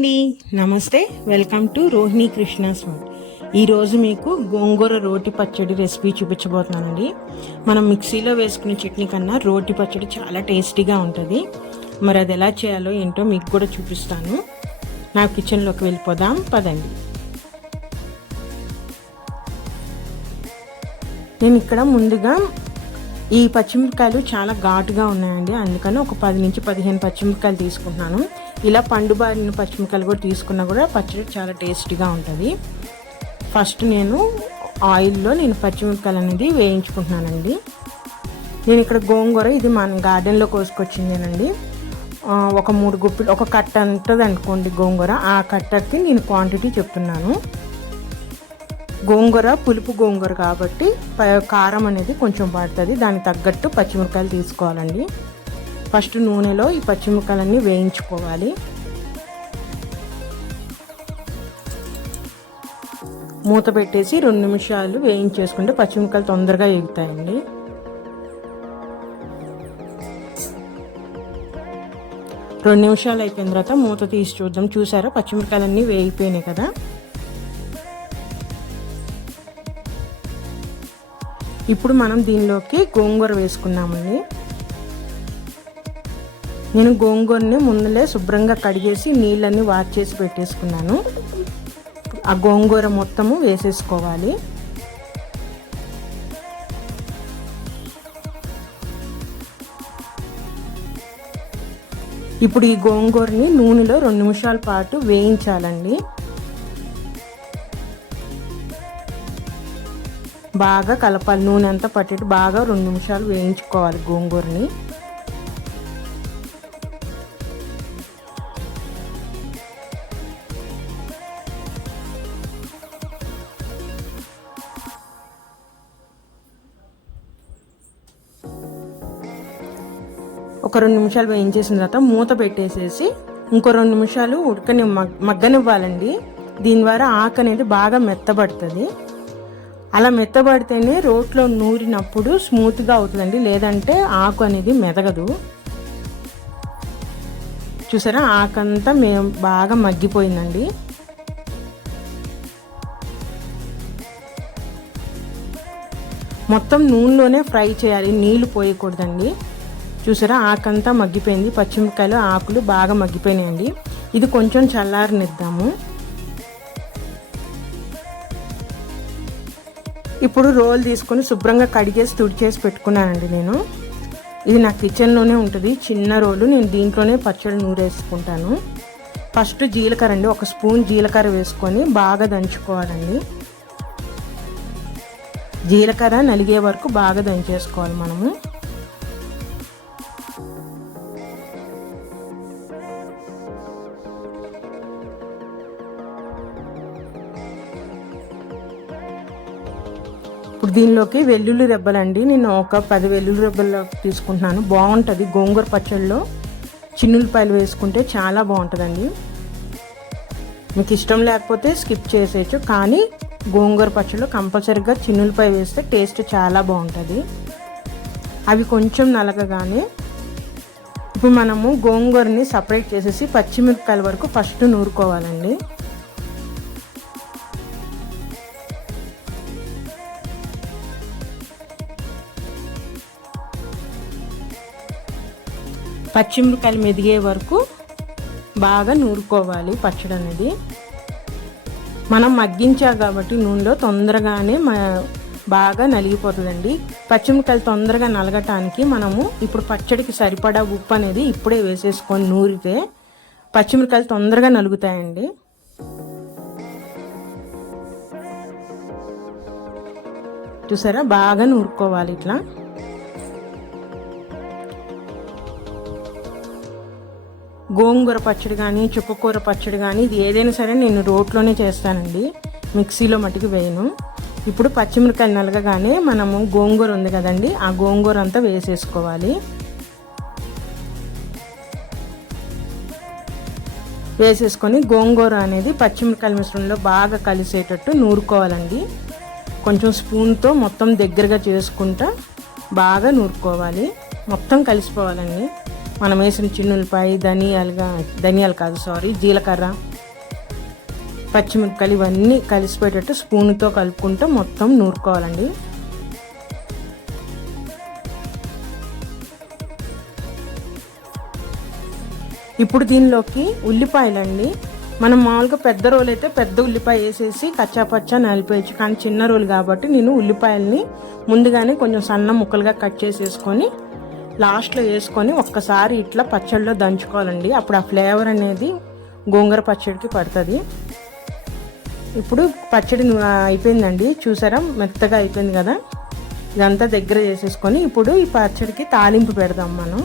అండి నమస్తే welcome to Rohini Krishna Swamy. ఈరోజు మీకు గోంగూర రోటి పచ్చడి రెసిపీ చూపించబోతున్నానండి. మనం మిక్సీలో వేసుకునే చట్నీ కన్నా రోటి పచ్చడి చాలా టేస్టీగా ఉంటుంది. మరి అది ఎలా చేయాలో ఏంటో మీకు కూడా చూపిస్తాను. నా కిచెన్లోకి వెళ్ళిపోదాం పదండి. నేను ఇక్కడ ముందుగా ఈ పచ్చిమిరపకాయలు చాలా ఘాటుగా ఉన్నాయండి. అందుకని ఒక పది నుంచి పదిహేను పచ్చిమిరపకాయలు తీసుకుంటున్నాను. ఇలా పండు బారిన పచ్చిమిరపకాయలు కూడా తీసుకున్నా కూడా పచ్చడి చాలా టేస్టీగా ఉంటుంది. ఫస్ట్ నేను ఆయిల్లో నేను పచ్చిమిరపకాయలు అనేది వేయించుకుంటున్నానండి. నేను ఇక్కడ గోంగూర ఇది మన గార్డెన్లో కోసుకొచ్చిందేనండి. ఒక మూడు గుప్పిలు ఒక కట్ట ఉంటుంది అనుకోండి గోంగూర ఆ కట్టకి నేను క్వాంటిటీ చెప్తున్నాను. గోంగూర పులుపు గోంగూర కాబట్టి ప- కారం అనేది కొంచెం పడుతుంది. దానికి తగ్గట్టు పచ్చిమిరకాయలు తీసుకోవాలండి. ఫస్ట్ నూనెలో ఈ పచ్చిమిరకాయలన్నీ వేయించుకోవాలి. మూత పెట్టేసి రెండు నిమిషాలు వేయించేసుకుంటే పచ్చిమిరకాయలు తొందరగా ఎగుతాయండి. రెండు నిమిషాలు అయిపోయిన తర్వాత మూత తీసి చూద్దాం. చూసారా? పచ్చిమిరకాయలన్నీ వేగిపోయినాయి కదా. ఇప్పుడు మనం దీనిలోకి గోంగూర వేసుకున్నామండి నేను గోంగూరని ముందులే శుభ్రంగా కడిగేసి నీళ్ళన్నీ వాష్ చేసి పెట్టేసుకున్నాను. ఆ గోంగూర మొత్తము వేసేసుకోవాలి. ఇప్పుడు ఈ గోంగూరని నూనెలో రెండు నిమిషాల పాటు వేయించాలండి. బాగా కలపాలి. నూనె అంతా పట్టేట్టు బాగా రెండు నిమిషాలు వేయించుకోవాలి గోంగూరని. ఒక రెండు నిమిషాలు వేయించేసిన తర్వాత మూత పెట్టేసేసి ఇంకో రెండు నిమిషాలు ఉడకని మగ్గనివ్వాలండి. దీని ద్వారా ఆకు అనేది బాగా మెత్తబడుతుంది. అలా మెత్తబడితేనే రోట్లో నూరినప్పుడు స్మూత్గా అవుతుందండి. లేదంటే ఆకు అనేది మెదగదు. చూసారా? ఆకంతా మేము బాగా మగ్గిపోయిందండి. మొత్తం నూనెలోనే ఫ్రై చేయాలి. నీళ్ళు పోయకూడదండి. చూసారా? ఆకంతా మగ్గిపోయింది. పచ్చిమిరపకాయలు ఆకులు బాగా మగ్గిపోయినాయండి. ఇది కొంచెం చల్లారనిద్దాము. ఇప్పుడు రోల్ తీసుకొని శుభ్రంగా కడిగేసి తుడిచేసి పెట్టుకున్నానండి నేను. ఇది నా కిచెన్లోనే ఉంటుంది. చిన్న రోలు నేను దీంట్లోనే పచ్చడి నూరేసుకుంటాను ఫస్ట్ జీలకర్ర అండి ఒక స్పూన్ జీలకర్ర వేసుకొని బాగా దంచుకోవాలండి. జీలకర్ర నలిగే వరకు బాగా దంచేసుకోవాలి మనము. ఇప్పుడు దీనిలోకి వెల్లుల్లి రెబ్బలండి. నేను ఒక పది వెల్లుల్లి రెబ్బలు తీసుకుంటున్నాను. బాగుంటుంది. గోంగూర పచ్చడిలో చిన్నులపాయలు వేసుకుంటే చాలా బాగుంటుందండి. మీకు ఇష్టం లేకపోతే స్కిప్ చేసేయచ్చు. కానీ గోంగూర పచ్చడిలో కంపల్సరీగా చిన్నులపాయ వేస్తే టేస్ట్ చాలా బాగుంటుంది. అవి కొంచెం నలగగానే ఇప్పుడు మనము గోంగూరని సపరేట్ చేసేసి పచ్చిమిరపకాయల వరకు ఫస్ట్ నూరుకోవాలండి. పచ్చిమిరపకాయలు మెదిగే వరకు బాగా నూరుకోవాలి పచ్చడి అనేది. మనం మగ్గించా కాబట్టి నూనెలో తొందరగానే మ బాగా నలిగిపోతుందండి. పచ్చిమిరపకాయలు తొందరగా నలగటానికి మనము ఇప్పుడు పచ్చడికి సరిపడా ఉప్పు అనేది ఇప్పుడే వేసేసుకొని నూరితే పచ్చిమిరపకాయలు తొందరగా నలుగుతాయండి. చూసారా? బాగా నూరుకోవాలి ఇట్లా. గోంగూర పచ్చడి కానీ చుక్కకూర పచ్చడి కానీ ఇది ఏదైనా సరే నేను రోట్లోనే చేస్తానండి. మిక్సీలో మటుకు వేయను. ఇప్పుడు పచ్చిమిరకాయలు నలగగానే మనము గోంగూర ఉంది కదండి ఆ గోంగూర అంతా వేసేసుకోవాలి. వేసేసుకొని గోంగూర అనేది పచ్చిమిరకాయల మిశ్రమంలో బాగా కలిసేటట్టు నూరుకోవాలండి. కొంచెం స్పూన్తో మొత్తం దగ్గరగా చేసుకుంటా బాగా నూరుకోవాలి. మొత్తం కలిసిపోవాలండి. మనం వేసిన చిన్నులపాయ ధనియాలుగా ధనియాలు కాదు సారీ జీలకర్ర పచ్చిమిరపకాయలు ఇవన్నీ కలిసిపోయేటట్టు స్పూన్తో కలుపుకుంటూ మొత్తం నూరుకోవాలండి. ఇప్పుడు దీనిలోకి ఉల్లిపాయలండి. మనం మామూలుగా పెద్ద రోలు అయితే పెద్ద ఉల్లిపాయ వేసేసి కచ్చాపచ్చా నలిపేయచ్చు. కానీ చిన్న రోలు కాబట్టి నేను ఉల్లిపాయల్ని ముందుగానే కొంచెం సన్న ముక్కలుగా కట్ చేసేసుకొని లాస్ట్లో వేసుకొని ఒక్కసారి ఇట్లా పచ్చడిలో దంచుకోవాలండి. అప్పుడు ఆ ఫ్లేవర్ అనేది గోంగూర పచ్చడికి పడుతుంది. ఇప్పుడు పచ్చడి అయిపోయిందండి. చూసారా? మెత్తగా అయిపోయింది కదా? ఇదంతా దగ్గర చేసేసుకొని ఇప్పుడు ఈ పచ్చడికి తాలింపు పెడదాం మనం.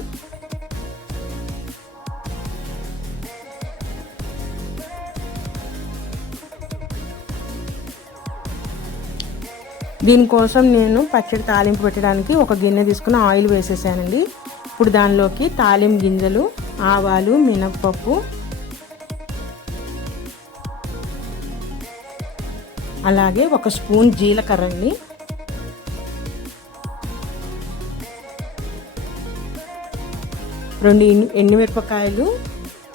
దీనికోసం నేను పచ్చడి తాలింపు పెట్టడానికి ఒక గిన్నె తీసుకుని ఆయిల్ వేసేసానండి. ఇప్పుడు దానిలోకి తాలింపు గింజలు ఆవాలు మినప్పప్పు అలాగే ఒక స్పూన్ జీలకర్ర అండి రెండు ఎండుమిరపకాయలు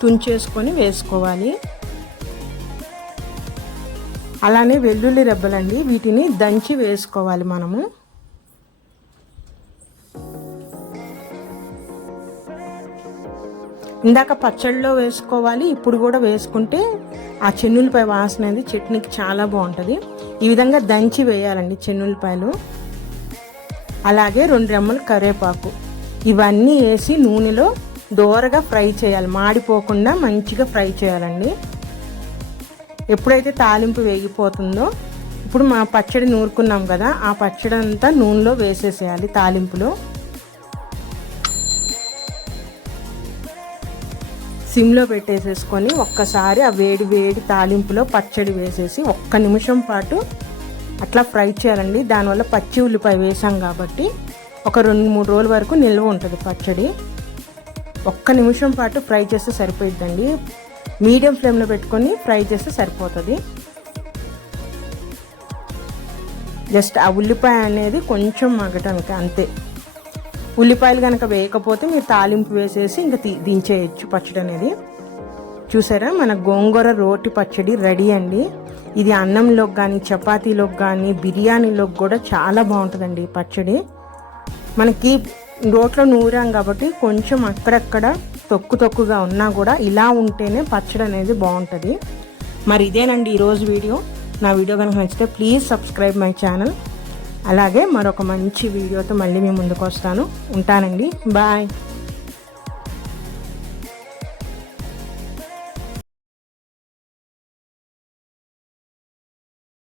తుంచేసుకొని వేసుకోవాలి. అలానే వెల్లుల్లి రెబ్బలండి. వీటిని దంచి వేసుకోవాలి మనము. ఇందాక పచ్చళ్ళలో వేసుకోవాలి ఇప్పుడు కూడా వేసుకుంటే ఆ చెన్నులపై వాసన అనేది చట్నీకి చాలా బాగుంటుంది. ఈ విధంగా దంచి వేయాలండి చెన్నులపాయలు. అలాగే రెండు రెమ్మలు కరివేపాకు. ఇవన్నీ వేసి నూనెలో దోరగా ఫ్రై చేయాలి. మాడిపోకుండా మంచిగా ఫ్రై చేయాలండి. ఎప్పుడైతే తాలింపు వేగిపోతుందో ఇప్పుడు మా పచ్చడి నూరుకున్నాం కదా ఆ పచ్చడి అంతా నూనెలో వేసేసేయాలి తాలింపులో. సిమ్లో పెట్టేసేసుకొని ఒక్కసారి ఆ వేడి వేడి తాలింపులో పచ్చడి వేసేసి ఒక్క నిమిషం పాటు అట్లా ఫ్రై చేయాలండి. దానివల్ల పచ్చి ఉల్లిపాయ వేసాం కాబట్టి ఒక రెండు మూడు రోజుల వరకు నిల్వ ఉంటుంది పచ్చడి. ఒక్క నిమిషం పాటు ఫ్రై చేస్తే సరిపోయిద్దండి. మీడియం ఫ్లేమ్లో పెట్టుకొని ఫ్రై చేస్తే సరిపోతుంది. జస్ట్ ఆ ఉల్లిపాయ అనేది కొంచెం మగ్గటానికి అంతే. ఉల్లిపాయలు కనుక వేయకపోతే మీరు తాలింపు వేసేసి ఇంకా దించేయచ్చు పచ్చడి అనేది. చూసారా? మన గోంగూర రోటి పచ్చడి రెడీ అండి. ఇది అన్నంలోకి కానీ చపాతీలోకి కానీ బిర్యానీలోకి కూడా చాలా బాగుంటుందండి పచ్చడి. మనకి రోట్లో నూరాం కాబట్టి కొంచెం అక్కడక్కడ తొక్కు తొక్కుగా ఉన్నా కూడా ఇలా ఉంటేనే పచ్చడి అనేది బాగుంటుంది. మరి ఇదేనండి ఈరోజు వీడియో. నా వీడియో కనుక నచ్చితే ప్లీజ్ సబ్స్క్రైబ్ మై ఛానల్. అలాగే మరొక మంచి వీడియోతో మళ్ళీ మీ ముందుకు వస్తాను. ఉంటానండి. బాయ్.